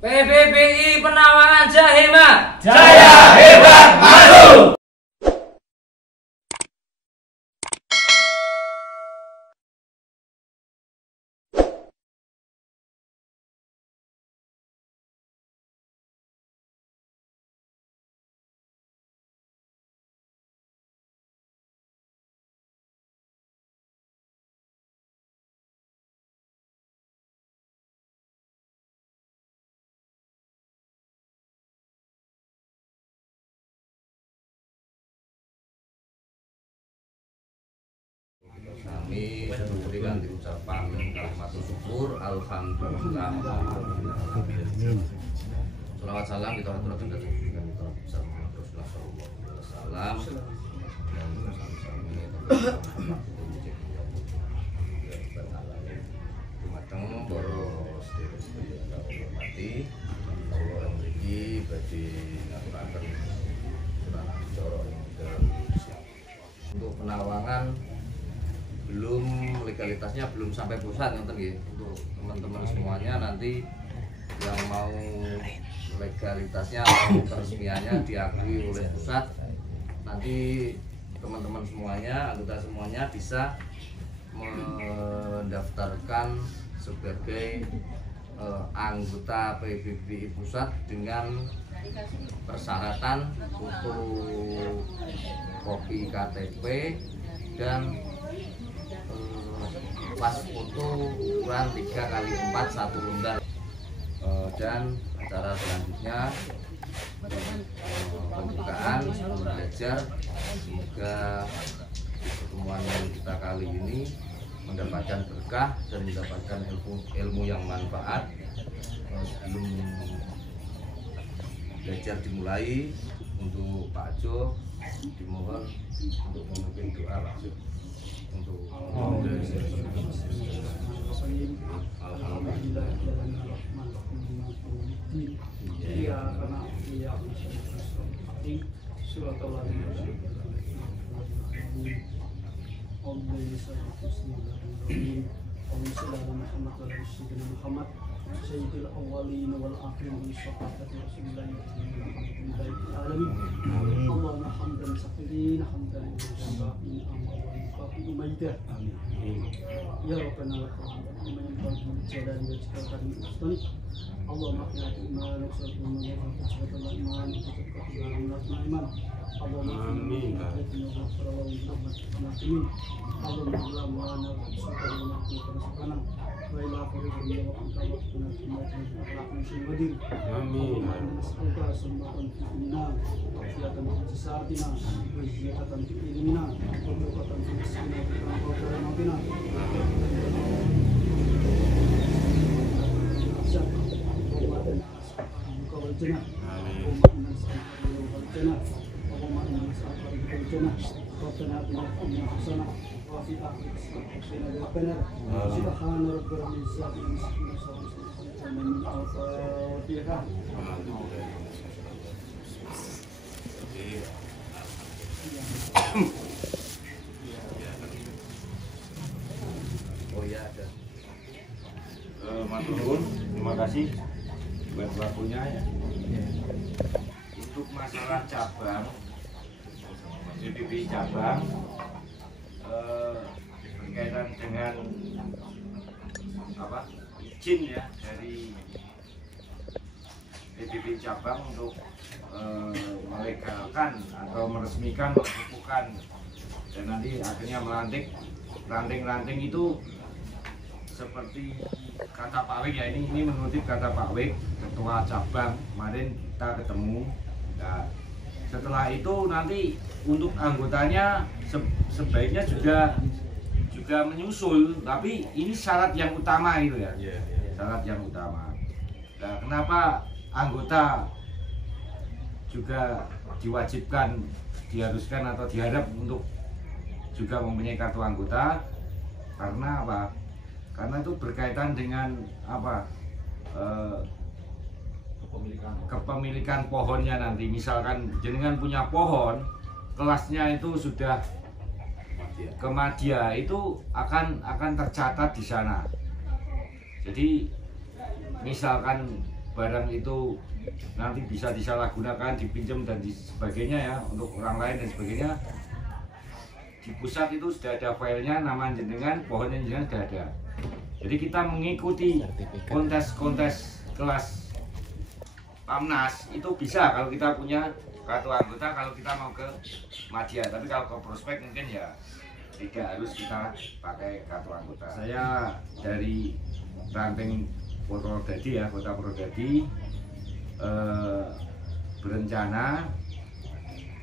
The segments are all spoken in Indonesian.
PBBI Penawangan Jahema. Jaya hebat maju. Kami memberikan ucapan kalimat syukur, alhamdulillah. Salawat salam kita aturkan dari kita besar Rasulullah SAW dan mateng boros mati Allah yang beri bagi ngaturaken jorok untuk Penawangan. Belum legalitasnya belum sampai pusat nonton gitu. Untuk teman-teman semuanya nanti yang mau legalitasnya atau peresmiannya diakui oleh pusat, nanti teman-teman semuanya, anggota semuanya bisa mendaftarkan sebagai anggota PBBI pusat dengan persyaratan untuk kopi KTP dan pas foto ukuran 3x4 satu lembar. Dan acara selanjutnya pembukaan belajar. Semoga pertemuan kita kali ini mendapatkan berkah dan mendapatkan ilmu yang manfaat. Sebelum belajar dimulai, untuk Pak Jo dimohon untuk memimpin doa Pak Jo. Untuk Sayyidil awwalin wal akhirin wa syafaati Rasulillah alamin. Allahumma hamdan sakirin hamdan lillahi wa ma'idah. Ya Rabbana wa rahmatan min jalali wajhika karim ustani. Allahumma qina iman wa sallallahu alaihi wa sallam iman. Allahumma amin. oh ya ada. Matur nuwun, terima kasih buat pelakunya ya. Untuk masalah cabang PBBI cabang berkaitan dengan izin ya dari PBBI cabang untuk melegalkan atau meresmikan, membukukan dan nanti akhirnya melantik ranting-ranting itu seperti kata Pak Wik ya, ini mengutip kata Pak Wik, ketua cabang kemarin kita ketemu. Nah, setelah itu nanti untuk anggotanya sebaiknya juga menyusul, tapi ini syarat yang utama itu ya, syarat yang utama. Nah, kenapa anggota juga diwajibkan, diharuskan atau diharap untuk juga mempunyai kartu anggota? Karena apa? Karena itu berkaitan dengan kepemilikan pohonnya nanti. Misalkan jenengan punya pohon, kelasnya itu sudah ke Madya, itu akan tercatat di sana. Jadi misalkan barang itu nanti bisa disalahgunakan, dipinjam dan sebagainya ya untuk orang lain dan sebagainya. Di pusat itu sudah ada filenya, nama jenengan, pohonnya jenengan sudah ada. Jadi kita mengikuti kontes-kontes kelas Pamnas itu bisa kalau kita punya kartu anggota, kalau kita mau ke Madya. Tapi kalau ke prospek mungkin ya tidak harus kita pakai kartu anggota. Saya dari ranting Purwodadi ya, Kota Purwodadi berencana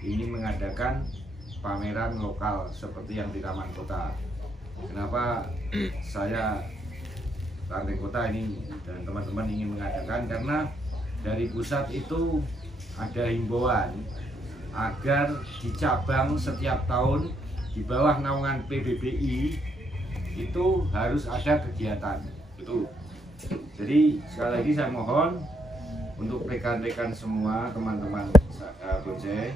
ini mengadakan pameran lokal seperti yang di Taman Kota. Kenapa saya ranting kota ini dan teman-teman ingin mengadakan? Karena dari pusat itu ada himbauan agar di cabang setiap tahun di bawah naungan PBBI itu harus ada kegiatan. Itu. Jadi sekali lagi saya mohon untuk rekan-rekan semua, teman-teman Gojek,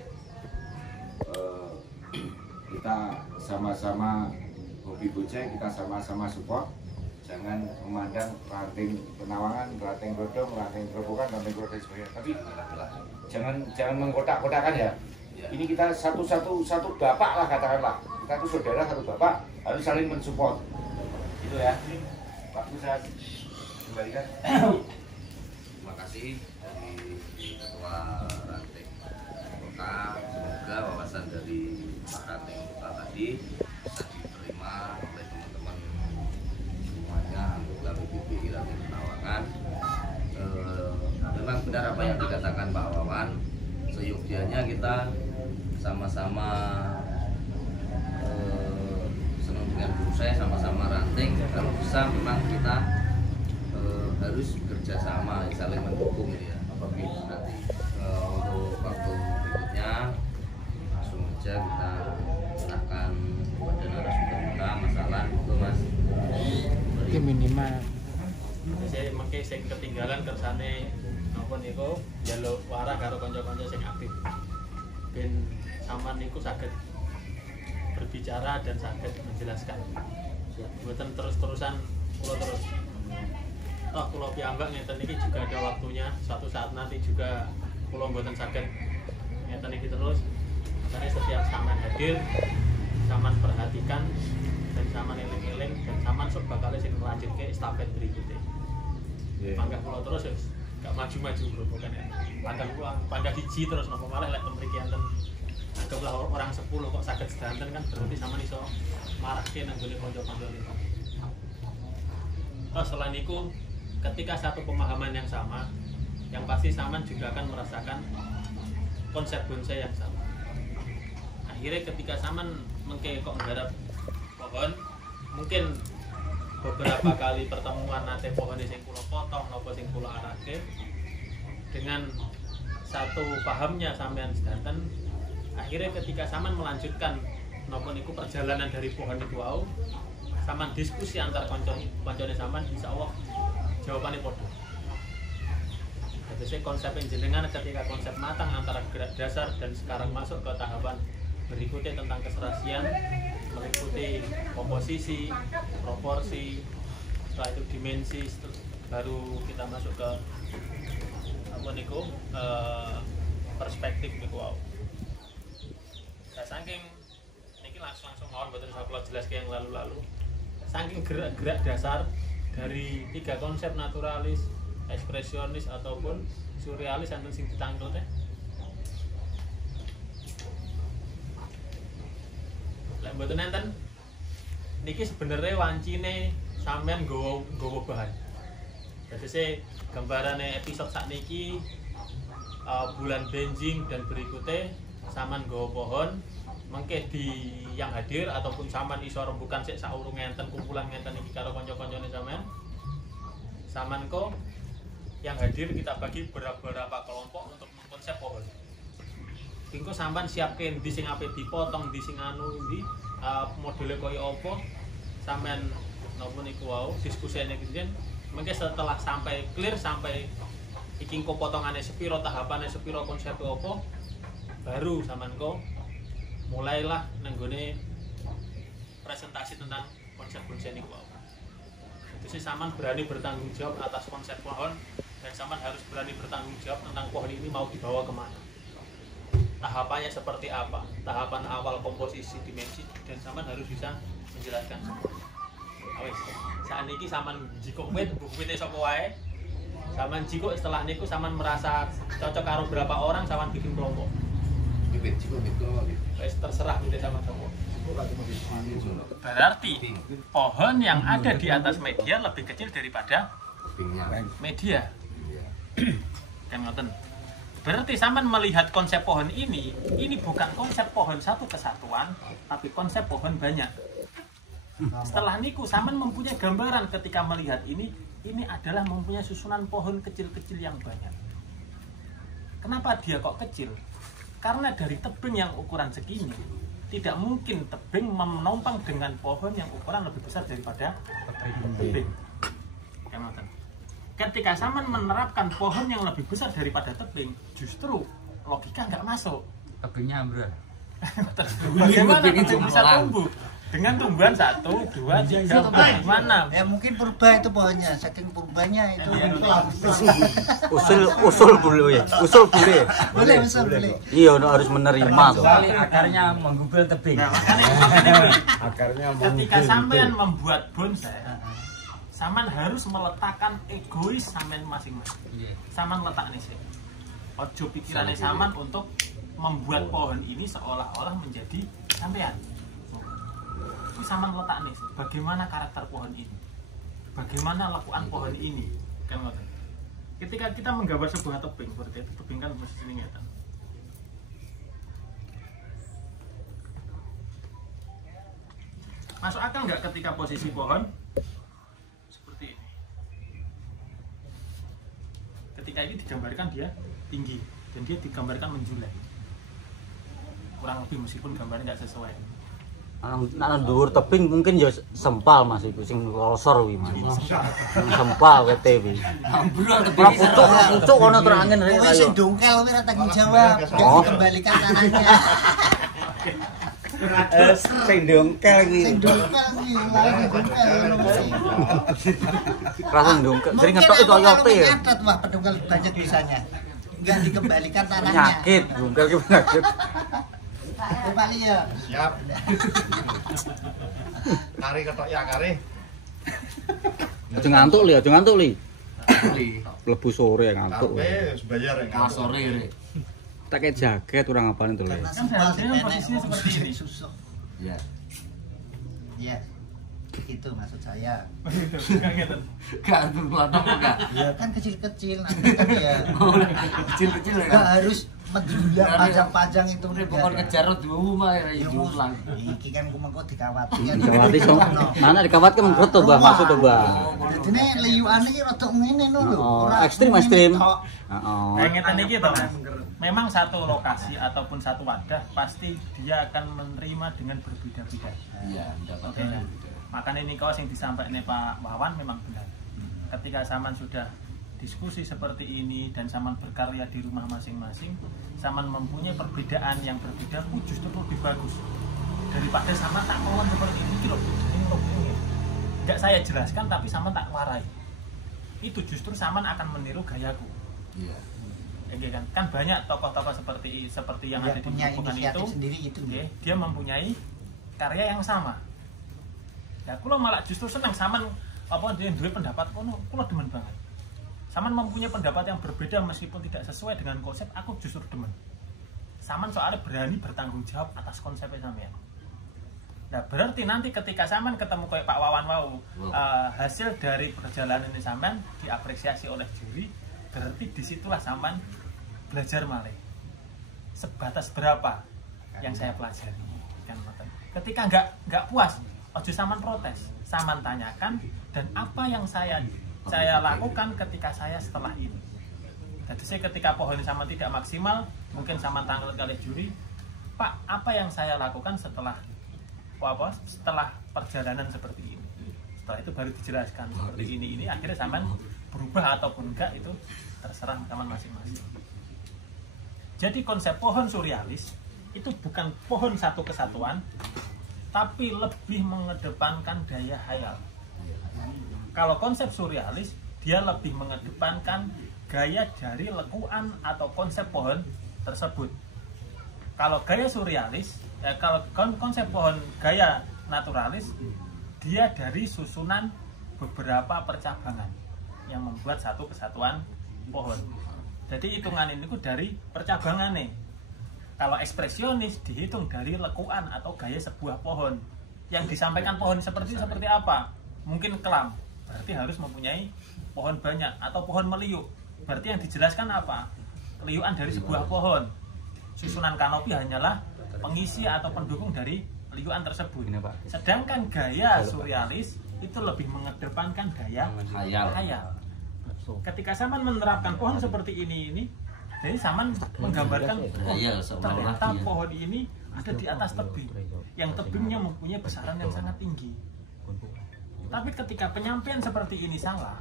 kita sama-sama hobi Gojek, kita sama-sama support. Jangan memandang ranting Penawangan, ranting Godong, ranting Gerobokan, ranting Gerobokan dan sebagainya. Tapi jangan mengkotak-kotakan ya. Ini kita satu bapak lah katakanlah. Kita tuh saudara satu bapak, harus saling mensupport. Itu ya. Waktu saya kembalikan. Terima kasih dari Ketua Ranting Kota. Semoga wawasan dari Pak Ranting Kota tadi bisa diterima oleh teman-teman semuanya, anggota PBBI Ranting Penawangan. Memang benar apa yang dikatakan Pak Wawan, seyogyanya kita sama-sama senang dengan bonsai, sama-sama ranting. Kalau bisa memang kita harus bekerja sama, saling mendukung ya. Apabila nanti untuk waktu berikutnya langsung aja kita serahkan kepada narasumber kita masalah itu Mas. Itu minimal. Saya mengke sing ketinggalan kersane napa niku njaluk warah karo kanca-kanca sing aktif. Ben sampean niku saged berbicara dan saged menjelaskan. Mboten terus-terusan kula terus. Toh kula piyambak ngeten iki juga ada waktunya, suatu saat nanti juga kula mboten saged ngeten iki terus. Makanya setiap sampean hadir, sampean perhatikan dan sampean eling-eling dan sampean sok bakal sing nglanjutke estafet berikutnya. Panggah kula terus ya, gak maju-maju bro, bukan ya. Panggah hiji terus napa malah lek mriki enten anggaplah orang 10 kok saged sedanten kan berarti sampean iso marake nang gone kanca-kancane. Oh, selain itu ketika satu pemahaman yang sama, yang pasti sampean juga akan merasakan konsep bonsai yang sama. Akhirnya ketika sampean mengke kok nggarap pohon, mungkin beberapa kali pertemuan nate pohonnya sing kula potong napa sing kula arake dengan satu pahamnya sampean sedanten. Akhirnya ketika sampean melanjutkan napa niku perjalanan dari pohon itu wau, sampean diskusi antar kancane sampean, insyaallah jawabannya podo. Jadi konsep jenengan ketika konsep matang antara gerak dasar dan sekarang masuk ke tahapan berikutnya tentang keserasian, meliputi komposisi, proporsi, setelah itu dimensi, baru kita masuk ke apa niku perspektif niku wow. Nah, saking niki langsung mawon mboten saya kula jelaske yang lalu-lalu. Saking gerak-gerak dasar dari tiga konsep naturalis, ekspresionis ataupun surrealis enten sing ditangkel teh. Lek mboten enten niki sebenarnya wancine sampean nggawa bahan. Jadi gambarane episode sakniki bulan benjing dan berikutnya sampean nggawa pohon mengke di yang hadir ataupun sampean iso rembukan sik saurung ngenten kumpulan ngenten iki karo kanca-kancane sampean kok yang hadir kita bagi beberapa kelompok untuk mengkonsep pohon. Engko sampean siapke ndi sing ape dipotong, ndi sing anu ndi modele kaya apa sampean napa niku wau diskusine kinjen mengke setelah sampai clear sampai iki engko potongane sepiro tahapane sepiro konsepe apa baru sampean kok mulailah nenggone presentasi tentang konsep bonsai niku. Jadi sampean berani bertanggung jawab atas konsep pohon dan sampean harus berani bertanggung jawab tentang pohon ini mau dibawa kemana, tahapannya seperti apa, tahapan awal komposisi dimensi, dan sampean harus bisa menjelaskan semua. Awes, saat ini sampean jiko wit, buku witnya sapa wae, sampean jiko setelah niku sampean merasa cocok karo berapa orang, sampean bikin kelompok. Wes terserah milih sama cowok. Berarti pohon yang ada di atas media lebih kecil daripada media. Kan ngoten. Berarti sampean melihat konsep pohon ini bukan konsep pohon satu kesatuan, tapi konsep pohon banyak. Setelah niku sampean mempunyai gambaran ketika melihat ini adalah mempunyai susunan pohon kecil-kecil yang banyak. Kenapa dia kok kecil? Karena dari tebing yang ukuran segini, tidak mungkin tebing menopang dengan pohon yang ukuran lebih besar daripada tebing. Ketika sampean menerapkan pohon yang lebih besar daripada tebing, justru logika nggak masuk. Tebingnya ambrol. Bagaimana tebing bisa tumbuh? Dengan tumbuhan 1, 2, 3, 4, 5, 6. Ya mungkin purba itu pohonnya, saking purbanya itu usul boleh. boleh. Iya, harus menerima tuh. Akarnya menggubel tebing. Nah, makanya Akarnya ketika sampean membuat bonsai, sampean harus meletakkan egois sampean masing-masing. Sampean letak nih sih. Ojo pikirannya sampean untuk membuat pohon ini seolah-olah menjadi sampean. Sampean letak nih, bagaimana karakter pohon ini, bagaimana lakukan pohon ini, kan ngoten. Ketika kita menggambar sebuah tebing, seperti itu tebing kan mesti sini ngeten. Masuk akal nggak ketika posisi pohon seperti ini? Ketika ini digambarkan dia tinggi dan dia digambarkan menjulang, kurang lebih meskipun gambarnya nggak sesuai. Nang dhuwur tebing mungkin ya sempal Mas iku sing losor kuwi Mas. Sempal wete kuwi. Ambrol Ora pucuk kono ter angin rek Wis sing dongkel kuwi ora tanggung jawab, dikembalikan tanahnya. Sing dongkel iki. Sing dongkel kuwi, lagi dongkel. Rasa dongkel. Jadi ngetok itu oyote ya. Adat wah pedongkel banyak bisanya. Enggak dikembalikan tanahnya. Penyakit, dongkel ki penyakit. Kembali ya. Siap. Kari ketok ya kari. Aja ngantuk li. Lebu sore ngantuk. Wis bayar ya. sore rek. Tak kayak jaket kurang apaan itu le. Karena Kan seharusnya posisinya seperti ini. Susuk. Ya. Iya. Itu maksud saya. Gak berlatok enggak. Ya kan kecil-kecil nanti kan ya. Kecil-kecil ya. Enggak harus menjulang panjang-panjang itu. Pokoknya kejar dulu mah ya julang. Iki kan kumengko dikawati kan. Dikawati so. Mana dikawat ke mengkrut to, Mbah, maksud to, Mbah. Dadine liyuane iki rada ngene lho. Oh, Ora ekstrim. ngene Heeh. tok. Ngeten iki to, Mas. Memang satu lokasi ataupun satu wadah pasti dia akan menerima dengan berbeda-beda. Iya, Oke. Makanya ini kau yang disampaikan Pak Wawan memang benar. Ketika Saman sudah diskusi seperti ini dan Saman berkarya di rumah masing-masing, Saman mempunyai perbedaan yang berbeda, justru lebih bagus daripada Saman tak mau seperti ini loh. Ini nggak saya jelaskan tapi Saman tak warai. Itu justru Saman akan meniru gayaku. Iya. Ya, kan banyak tokoh-tokoh seperti yang ada di buku itu, sendiri itu. dia mempunyai karya yang sama. Ya, kulo malah justru senang Saman apa dia duwe pendapat kono, kulo demen banget. Saman mempunyai pendapat yang berbeda meskipun tidak sesuai dengan konsep, aku justru demen. Saman soalnya berani bertanggung jawab atas konsepnya sampean. Nah, berarti nanti ketika Saman ketemu kayak Pak Wawan hasil dari perjalanan ini Saman diapresiasi oleh juri, berarti disitulah Saman belajar malih. Sebatas berapa yang saya pelajari. Ketika nggak puas, ojo Saman protes, Saman tanyakan dan apa yang saya lakukan ketika saya setelah ini. Jadi saya ketika pohon Saman tidak maksimal, mungkin Saman tanggal kali juri, Pak, apa yang saya lakukan setelah perjalanan seperti ini. Setelah itu baru dijelaskan seperti ini akhirnya Saman berubah ataupun enggak itu terserah Saman masing-masing. Jadi konsep pohon surrealis itu bukan pohon satu kesatuan, tapi lebih mengedepankan daya hayal. Kalau konsep surrealis, dia lebih mengedepankan gaya dari lekuan atau konsep pohon tersebut. Kalau gaya surrealis, kalau konsep pohon gaya naturalis, dia dari susunan beberapa percabangan yang membuat satu kesatuan pohon. Jadi hitungan ini dari percabangan nih. Kalau ekspresionis dihitung dari lekuan atau gaya sebuah pohon. Yang disampaikan pohon seperti apa? Mungkin kelam, berarti harus mempunyai pohon banyak, atau pohon meliuk. Berarti yang dijelaskan apa? Liukan dari sebuah pohon. Susunan kanopi hanyalah pengisi atau pendukung dari liukan tersebut. Sedangkan gaya surrealis itu lebih mengedepankan gaya khayal. Ketika Saman menerapkan pohon seperti ini, jadi Saman menggambarkan ternyata pohon ini ada di atas tebing, yang tebingnya mempunyai besaran yang sangat tinggi. Tapi ketika penyampaian seperti ini salah,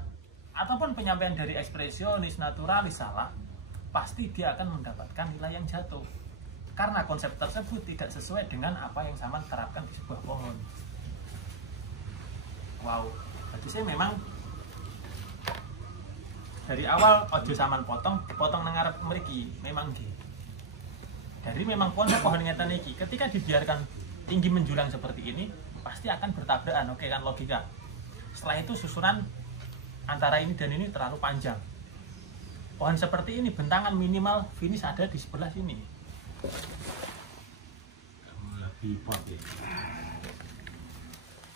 ataupun penyampaian dari ekspresionis naturalis salah, pasti dia akan mendapatkan nilai yang jatuh. Karena konsep tersebut tidak sesuai dengan apa yang Saman terapkan di sebuah pohon. Wow, berarti saya memang dari awal ojo Saman potong nengarep mriki, memang nggih. Dari memang konsep pohon ngeten iki, ketika dibiarkan tinggi menjulang seperti ini, pasti akan bertabrakan, oke kan, logika. Setelah itu susunan antara ini dan ini terlalu panjang. Pohon seperti ini bentangan minimal finish ada di sebelah sini.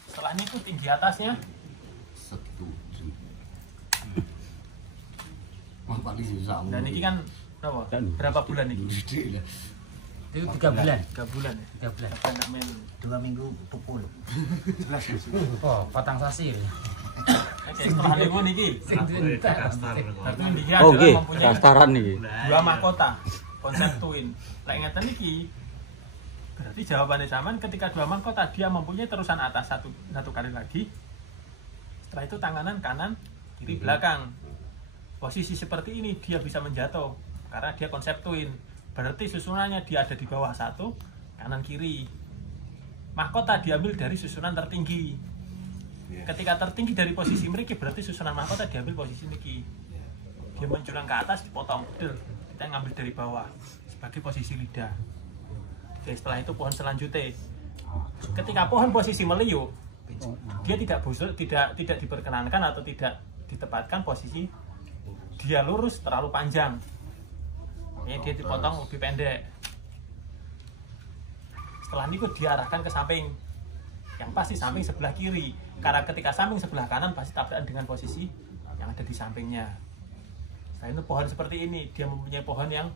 Setelah ini tuh tinggi atasnya setuju. Dan ini kan berapa bulan ini? Itu 3 bulan. 3 bulan. 3 bulan. Enggak main 2 minggu pukul. Oh, patang sasir. Oke, setelah itu niki. Berarti niki Oh adalah nggih, mempunyai dastaran niki. 2 mahkota konsep twin. Lek ngeten niki berarti jawabannya Saman ketika 2 mahkota dia mempunyai terusan atas satu kali lagi. Setelah itu tanganan kanan, kiri, belakang. Posisi seperti ini dia bisa menjatuh karena dia konsep twin. Berarti susunannya dia ada di bawah satu, kanan kiri. Mahkota diambil dari susunan tertinggi. Ketika tertinggi dari posisi mriki berarti susunan mahkota diambil posisi niki. Dia menjulang ke atas dipotong, bedul. Kita ngambil dari bawah sebagai posisi lidah. Oke, setelah itu pohon selanjutnya. Ketika pohon posisi meliuk, dia tidak busuk, tidak diperkenankan atau tidak ditempatkan posisi dia lurus terlalu panjang. Ini dia dipotong lebih pendek. Setelah itu diarahkan ke samping, yang pasti samping sebelah kiri. Karena ketika samping sebelah kanan pasti tabrakan dengan posisi yang ada di sampingnya. Setelah itu pohon seperti ini, dia mempunyai pohon yang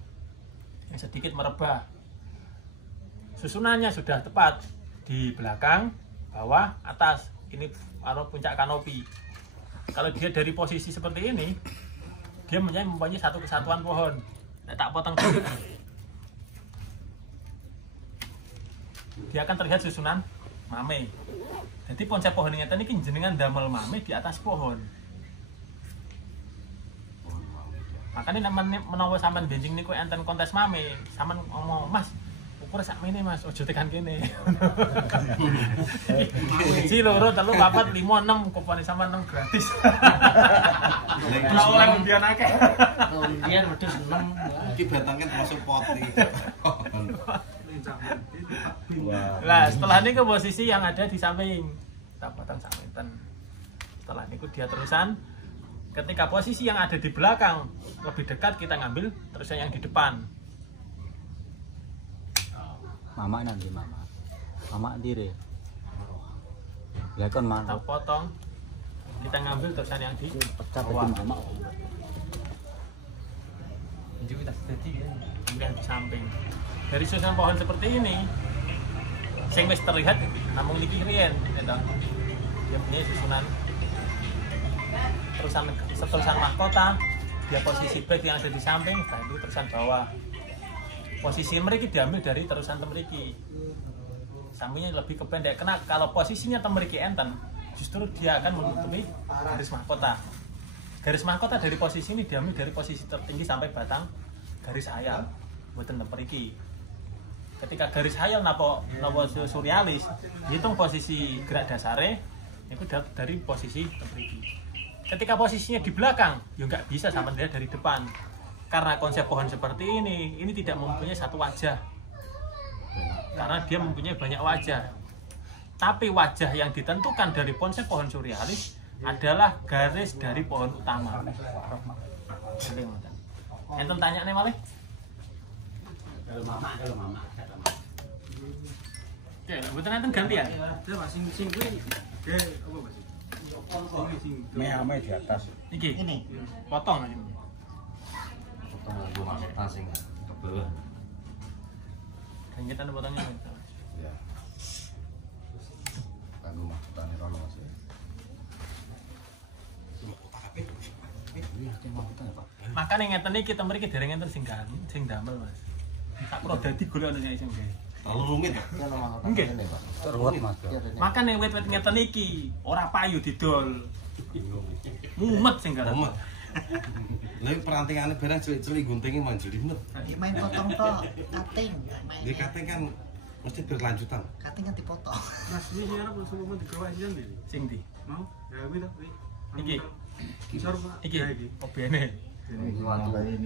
sedikit merebah. Susunannya sudah tepat di belakang, bawah, atas. Ini puncak kanopi. Kalau dia dari posisi seperti ini, dia mempunyai satu kesatuan pohon. Tak potong sedikit, dia akan terlihat susunan mame. Jadi konsep pohon ini jenengan damel mame di atas pohon. Makanya menawa sampean benjing niku enten kontes mame, sampean ngomong, "Mas, ukur sak mene Mas, ojo tekan kene." Ji loro telu papat 5 6 kupone sampean 6 gratis. Ora oleh undian akeh. Undian wedhus 6. Iki batangnya termasuk poti. Nah, setelah ini ke posisi yang ada di samping. Kita potong sampinten. Setelah ini dia terusan. Ketika posisi yang ada di belakang lebih dekat, kita ngambil terusan yang di depan. Mama nanti mama. Mama diri. Ya kan Kita mama. potong. Kita ngambil terusan yang di Pecah bawah. mama. Kemudian di samping. Dari susunan pohon seperti ini, sing wis terlihat namung niki riyen, gitu. Dia punya susunan terusan mahkota, dia posisi back yang ada di samping, setelah itu terusan bawah. Posisi mriki diambil dari terusan temriki. Sampingnya lebih kependek. Karena kalau posisinya temriki enten, justru dia akan menutupi garis mahkota. Garis mahkota dari posisi ini diambil dari posisi tertinggi sampai batang garis hayal, mboten temriki. Ketika garis hayal napa surrealis, hitung posisi gerak dasare itu dari posisi temriki. Ketika posisinya di belakang, ya nggak bisa sama dia dari depan. Karena konsep pohon seperti ini tidak mempunyai satu wajah. Karena dia mempunyai banyak wajah. Tapi wajah yang ditentukan dari konsep pohon surrealis adalah garis dari pohon utama. Enten tanya nih malih? Kalau mama. Oke, mboten enten gantian. Sing kuwi apa Mas? Meh di atas. Iki. Ini. Potong aja. Potong lagu masuk tas sing ke bawah. Gangetan potongnya. Ya. Kanggo makutane rono Mas. Makane ngeten iki kita mriki dereng enten sing damel Mas. Sak kula dadi golek ono sing gawe. Terlalu rumit ya? Nggih. Ruwet Mas. Makane wit-wit ngeten iki ora payu didol. Mumet sing garap. Mumet. Lha perantingane barang cilik-cilik guntinge manjeli bener. Ya, main potong toh, cutting. Di cutting kan mesti berlanjutan. Cutting kan dipotong. Mas ini arep semua digawe sisan iki. Sing ndi? Mau? Gawe to, Wi. Iki. Kisor Pak. Iki. Ya, iki. Obene.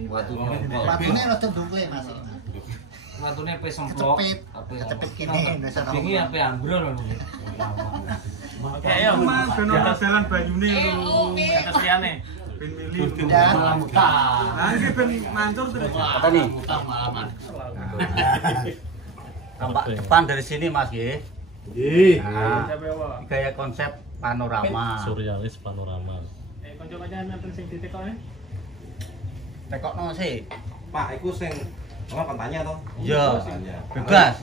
Watune rada ndukle Mas. Watune pe semplok. Kecepit kene dasar. Bingi ape ambrol lho. Oke, ayo. Mas ben ora dalan banyune lho. Atas liyane. Ben milih. Dan Lah iki ben mancur terus. Apa nih? Tampak depan dari sini Mas nggih. Nggih. Nah, Sampai apa? gaya konsep panorama. Surrealis panorama. Konco kancane nonton sing ditekone. Tekokno sih. Pak, iku sing ono kan tanya to? Iya. Tanya. Bebas.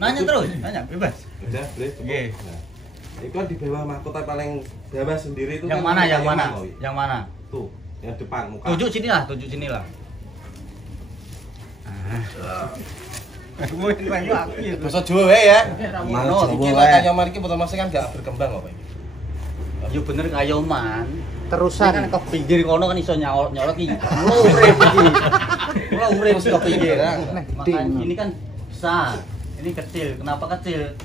Nanya terus, bebas. Udah, boleh. Nggih. Nah, itu kan di bawah mahkota paling bawah sendiri itu Yang kan mana? Yang kayu mana? Wi. Yang mana? Tuh, yang depan muka. Tunjuk sini lah. Bahasa Jawa wae ya. Manut. Iki lah kanyoman iki betul masih kan gak berkembang kok, Pak. Yo bener kayoman. terusan. Kan ke pinggir kono kan iso nyolot iki. Mula urip iki. Mula urip ke pinggir. Makanya ini kan besar. Ini kecil. Kenapa kecil?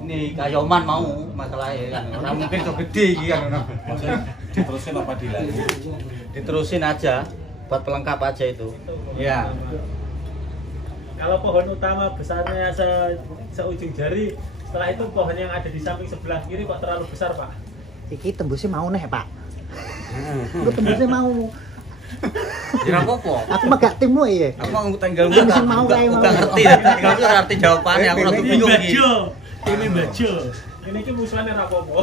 Ini kayoman mau masalahnya kan. Ora mungkin so gede iki kan. Diterusin apa dilanjut? Diterusin aja buat pelengkap aja itu. Ya. Kalau pohon utama besarnya seujung jari, setelah itu pohon yang ada di samping sebelah kiri kok terlalu besar, Pak? Iki tembusnya mau nih, Pak. Lu tembusnya mau. Ya apa-apa. Aku mah gak timu ya. Aku mau tanggal Tembusnya mau kayak mau. Enggak ngerti. Tinggal aku ngerti jawabannya, aku rada bingung iki. Ini bajo. Ini ki musuhane ra apa-apa.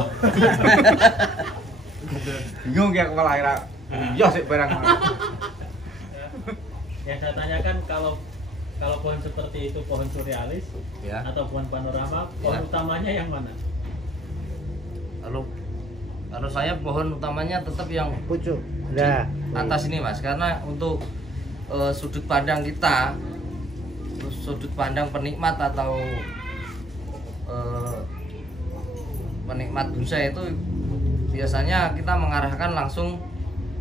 Bingung ya aku malah akhirnya. Iya sih barang. Yang saya tanyakan kalau pohon seperti itu pohon surrealis Ya. atau pohon panorama, pohon Ya. utamanya yang mana? Kalau saya pohon utamanya tetap yang Pucuk. Nah, atas ini Mas, karena untuk sudut pandang kita, sudut pandang penikmat atau penikmat bonsai itu biasanya kita mengarahkan langsung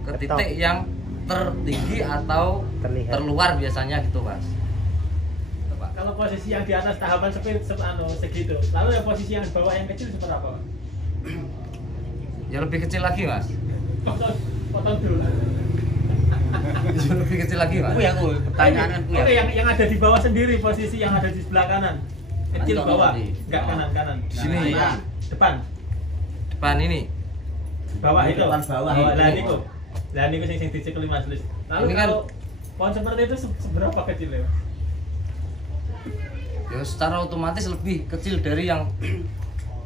ke titik yang tertinggi atau terlihat. terluar biasanya gitu Mas. Kalau posisi yang di atas tahapan segitu, lalu yang posisi yang di bawah yang kecil seperti apa, Pak? Ya lebih kecil lagi Mas. Potong dulu. Lebih kecil lagi Mas. Aku pertanyaan kan Oke, yang ada di bawah sendiri, posisi yang ada di sebelah kanan. Kecil Kan bawah, tadi. enggak kanan. Di sini. Nah, depan. Depan ini. Bawah itu. Depan bawah itu. Lah niku. Lah niku sing dicekeli Mas Lis. Lalu Ini kan- kalau pohon seperti itu seberapa kecil ya? Ya secara otomatis lebih kecil dari yang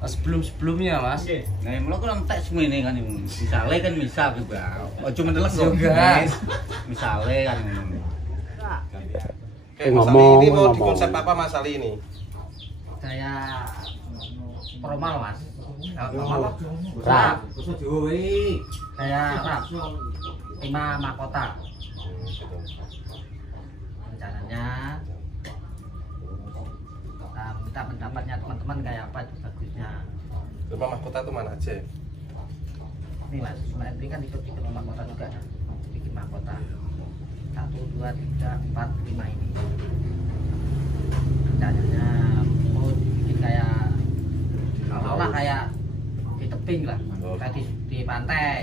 sebelum-sebelumnya Mas. Oke. Nah, mulai aku entek semene kan misale kan misal gitu. Ojo mendelek kok. Juga. Misale kan ngono. Oke, Mas Ali ini mau dikonsep apa Mas Ali ini? Kayak formal Mas. Rap. Kayak rap. 5 mahkota. Rencananya kita minta pendapatnya teman-teman kayak apa itu bagusnya. Rumah mahkota itu mana aja? Ini Mas, sebenarnya kan ikut mahkota juga. Bikin mahkota. 1, 2, 3, 4, 5 ini. Rencananya mau bikin kayak seolah kayak di tepi pendamping lah. Kayak di pantai.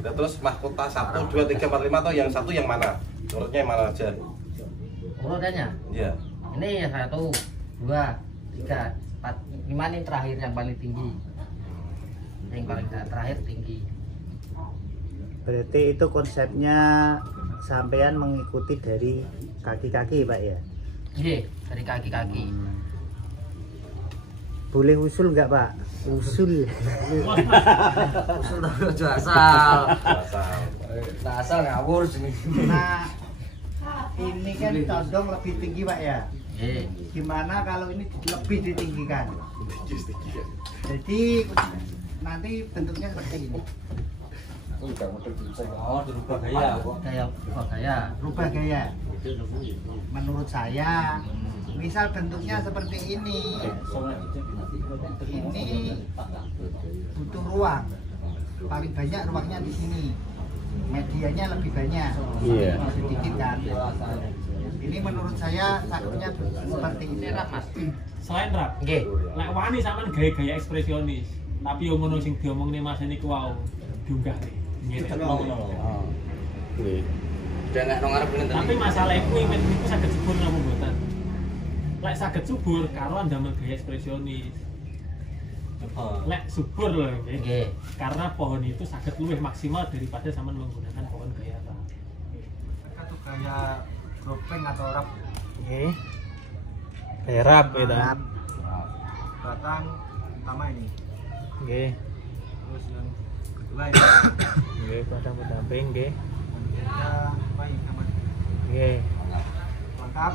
Nah, terus mahkota 1, 2, 3, 4, 5 atau yang satu yang mana? Urutnya yang mana aja? Urutannya. Iya. Ini yang 1, 2, 3, 4, 5 ini terakhir yang paling tinggi. Yang paling terakhir tinggi. Berarti itu konsepnya sampean mengikuti dari kaki-kaki Pak ya? Iya, dari kaki-kaki. Boleh usul nggak Pak? Usul. Usul aja asal. Asal. Nah, asal ngawur sini. Nah, ini kan condong lebih tinggi Pak ya? Iya. Gimana kalau ini lebih ditinggikan? Jadi nanti bentuknya seperti ini. Oh, dirubah gaya. Kayak gaya. Rubah gaya. Menurut saya, misal bentuknya seperti ini butuh ruang. Paling banyak ruangnya di sini. Medianya lebih banyak. Iya. Sedikit kan. Ini menurut saya cakepnya seperti ini. Mas. Selain rap, Nggih. lek wani sampean gaya-gaya ekspresionis, tapi yo ngono sing diomongne Mas niku wau diunggah ngene. Nggih. Udah nggak nong arep ngene Tapi masalah iku imen niku saged subur napa mboten? Lek saged subur karo ndamel gaya ekspresionis. Lek subur lho nggih. Nggih. Karena pohon itu saged luwih maksimal daripada sampean menggunakan pohon gaya rap. Atau kayak gropeng atau rap Nggih. Gaya rap gitu. batang utama ini. Nggih. Terus yang kedua ini Nggih, padang pendamping nggih. ada apa yang sama Nggih. lengkap.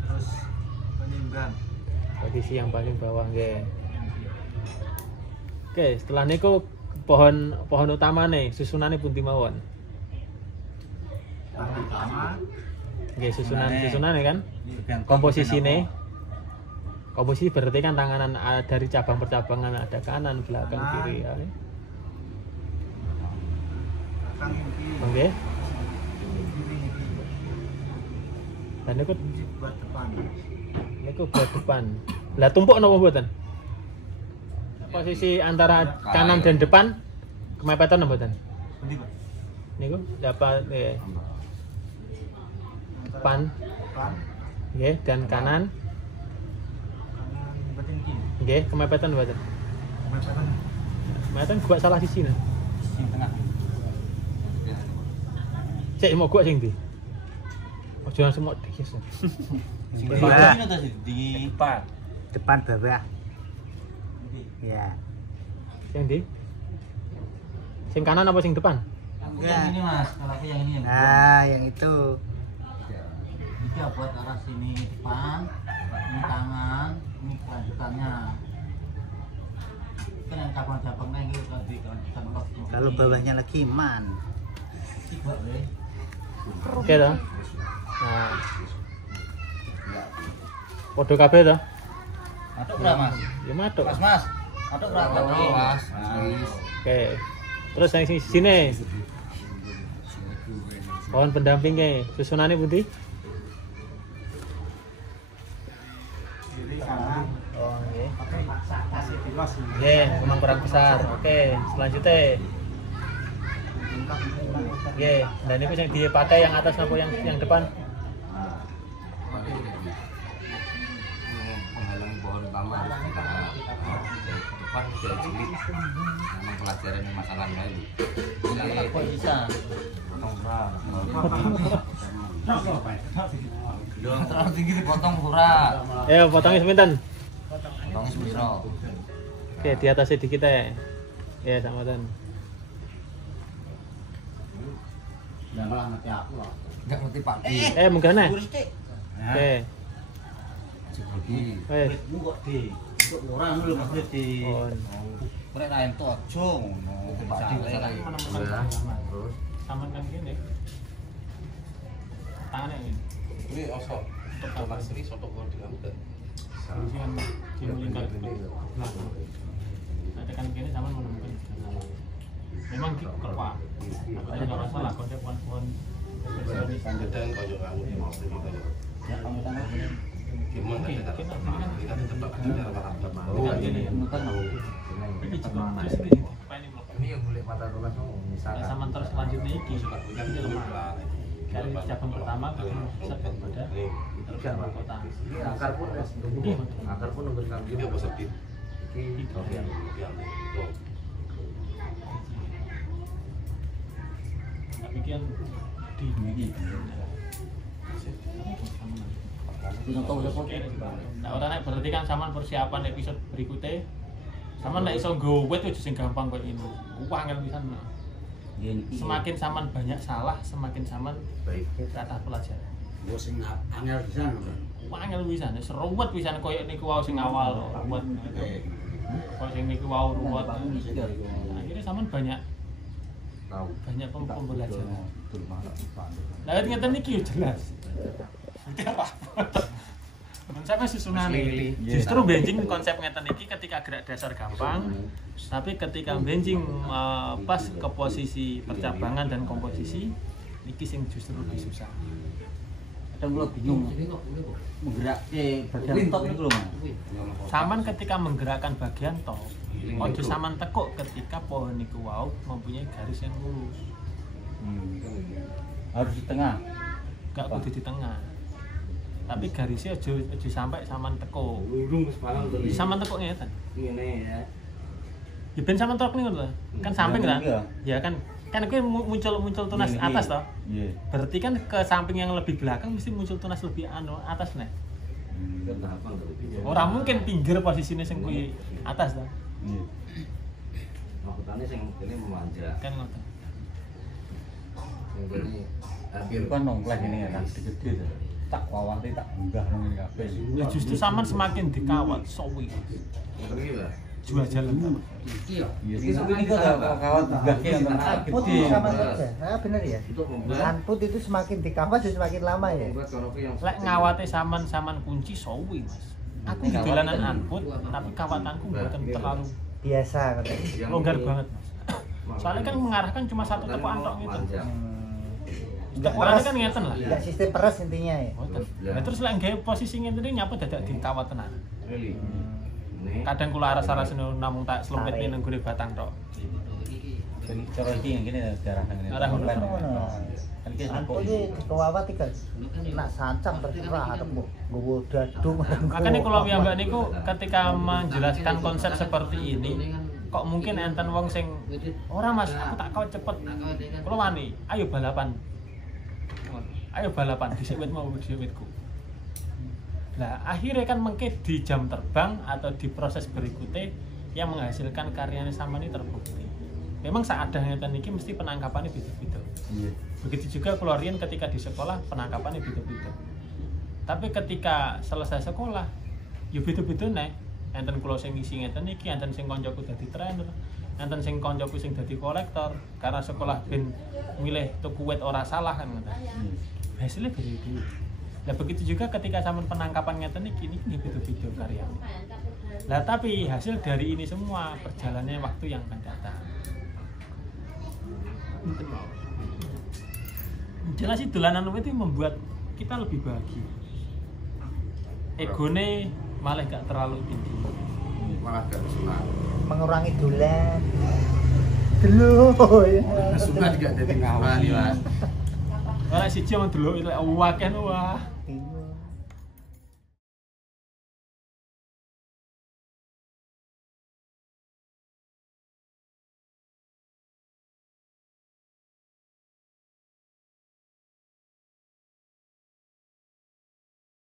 Terus penyimban. Posisi yang paling bawah nggih. Oke, setelah niku pohon utama nih, susunannya pundi mawon. Batang utama. Nggih, susunannya kan. Komposisine. Komposisi berarti kan tanganan dari cabang percabangan ada kanan, belakang, kiri ya. Belakang ini. Oke. Kiri ini. Dan niku Buat depan. buat depan. Lah tumpuk napa mboten? Posisi antara kanan dan depan kemepetan napa mboten? Pundi, Pak? Niku dapat depan Depan. nggih dan kanan Kanan batin kiri. nggih kemepetan mboten? Kemepetan. Kemepetan gua salah sisi nah. Sing tengah. Cek mau gua sing ndi? Ojo langsung mau dikis. Sing Iya. ini tadi di depan. Depan bawah. Ya. Sing ndi? Sing kanan apa sing depan? Aku yang ini Mas, kalau aku yang ini yang Nah, yang itu. Ini buat arah sini depan, ini tangan, ini kelanjutannya. Kan yang cabang-cabangnya gitu tadi kelanjutan kok. Kalau bawahnya lagi man. Tiga deh. Oke toh. Nah. Podo kabeh toh? Matuk berapa Mas? Ya matuk. Mas. Matuk berapa Mas? Oke. Terus yang sini. Pohon pendampingnya susunannya pundi? Kiri kanan. Oh, nggih. Pakai kasih bilas ini. Nggih, memang kurang besar. Oke, selanjutnya. Nggih, dan itu yang dipakai yang atas apa yang depan? Menghalangi pohon utama depan udah cilik. Memang pelajaran yang masalah itu. Kok bisa? Terlalu tinggi dipotong pura. Ayo potongnya seminten. Potongnya sepiro. Oke, di atasnya dikit ya. Ya, sama ten. Enggak ngerti Pak. Mungkin nih. Oke. Cibuki. Wes. Untuk orang dulu Mas di. Pohon. Mereka lain tuh aja ngono. Pak Di masalah itu. Ya. Terus Saman kan gini. Tangannya ini. Ini osok. Soto Nasri, soto Gondang. Jangan melingkar ke belakang. Nah, tekan gini sama menemukan. Memang gitu kepak. Ada nggak masalah konsep pohon-pohon. Gedang koyo kamu di Nasri gitu. Ya kamu tangan. Gimana kita tetap Ini yang boleh pada rolas misalkan. Sama terus selanjutnya iki ini lemah. Kali cabang pertama pusat pada terus kota. Ini akar pun untuk kambing. Ini apa sakit? Ini bagian. Demikian di nah, orang nek berarti kan sampean persiapan episode berikutnya sampean nek iso nggo wit aja sing gampang koyo ini. Angel pisan. Semakin sampean banyak salah, semakin sampean Baik. kata pelajaran. Gue sing angel pisan. Angel pisan, seruwet pisan koyo niku wau sing awal ruwet. Koyo sing niku wau ruwet. Akhirnya sampean banyak pembelajaran. Lah ngeten niki yo jelas. Berarti apa? Konsepnya susunan. Justru benjing konsep ngeten iki ketika gerak dasar gampang, tapi ketika benjing pas ke posisi percabangan dan komposisi iki sing justru lebih susah. Kadang kula bingung menggerakke bagian top niku lho, Mas. Saman ketika menggerakkan bagian top, ojo saman tekuk ketika pohon niku wau mempunyai garis yang lurus. Harus di tengah. Gak kudu di tengah. Tapi garisnya ojo sampai saman tekuk. Saman tekuk ngeten. Ini ya. Ya ben saman tekuk niku lho. Kan samping kan? Ya kan kuwi muncul tunas atas toh. Iya. Berarti kan ke samping yang lebih belakang mesti muncul tunas lebih atas nih. Orang mungkin pinggir posisinya sing kuwi atas toh. Iya. Maksudnya sing ini memanjang. Kan ngoten. Sing ini hampir Kan nongkleh ini kan gede-gede. Tak wawate tak unggah nang kabeh. Ya justru saman semakin dikawat sowi. ini lah. Jual jalan. Iya, ini kok kawat unggahke nonton Anput gede. sama saja. Ah bener ya. Untuk membuat Anput itu semakin dikawat semakin lama ya. membuat kanopi yang Lek ngawate saman kunci sowi, Mas. Aku di dolanan anput, tapi kawatanku mboten terlalu Biasa kan. longgar banget, Mas. Soalnya kan mengarahkan cuma satu tekokan tok gitu. Enggak Tekokannya peres. kan ngeten lah. Enggak sistem peres intinya ya. Mboten. Nah, terus lek nggawe posisi ngeten iki nyapa dadak dikawat tenan. Really. Ini Kadang kula aras-arasne namung tak slumpitne nang gone batang tok. Jadi cara iki yang gini darah nang ngene. Arah ngono. Kan iki Anput itu dikawat tiga. Nak sancang terserah atau nggowo dadung. Makanya kalau piyambak niku ketika menjelaskan konsep seperti ini, kok mungkin enten wong sing ora Mas, aku tak kau cepet. Kula wani, ayo balapan. Ayo balapan dhisik wit mau dhisik witku. Lah akhirnya kan mungkin di jam terbang atau di proses berikutnya yang menghasilkan karyanya sama ini terbukti. Memang seadanya ngeten iki mesti penangkapannya beda-beda. Iya. Begitu juga keluarian ketika di sekolah penangkapannya beda-beda. Tapi ketika selesai sekolah, ya beda-beda nih. Enten kula sing ngisi ngeten iki, enten sing koncoku dadi trainer, enten sing koncoku sing dadi kolektor. Karena sekolah ben milih tuku wit ora salah kan ngoten. Hasilnya beda-beda. Nah begitu juga ketika sampean penangkapan ngeten iki ini beda-beda karyanya. Lah tapi hasil dari ini semua perjalanannya waktu yang akan datang. Jelas sih dolanan itu membuat kita lebih bahagia. Egone malah gak terlalu tinggi. malah gak senang. Mengurangi dolan. Dulu ya. Sunat gak jadi ngawali, Mas. Ora siji men delok itu akeh wah.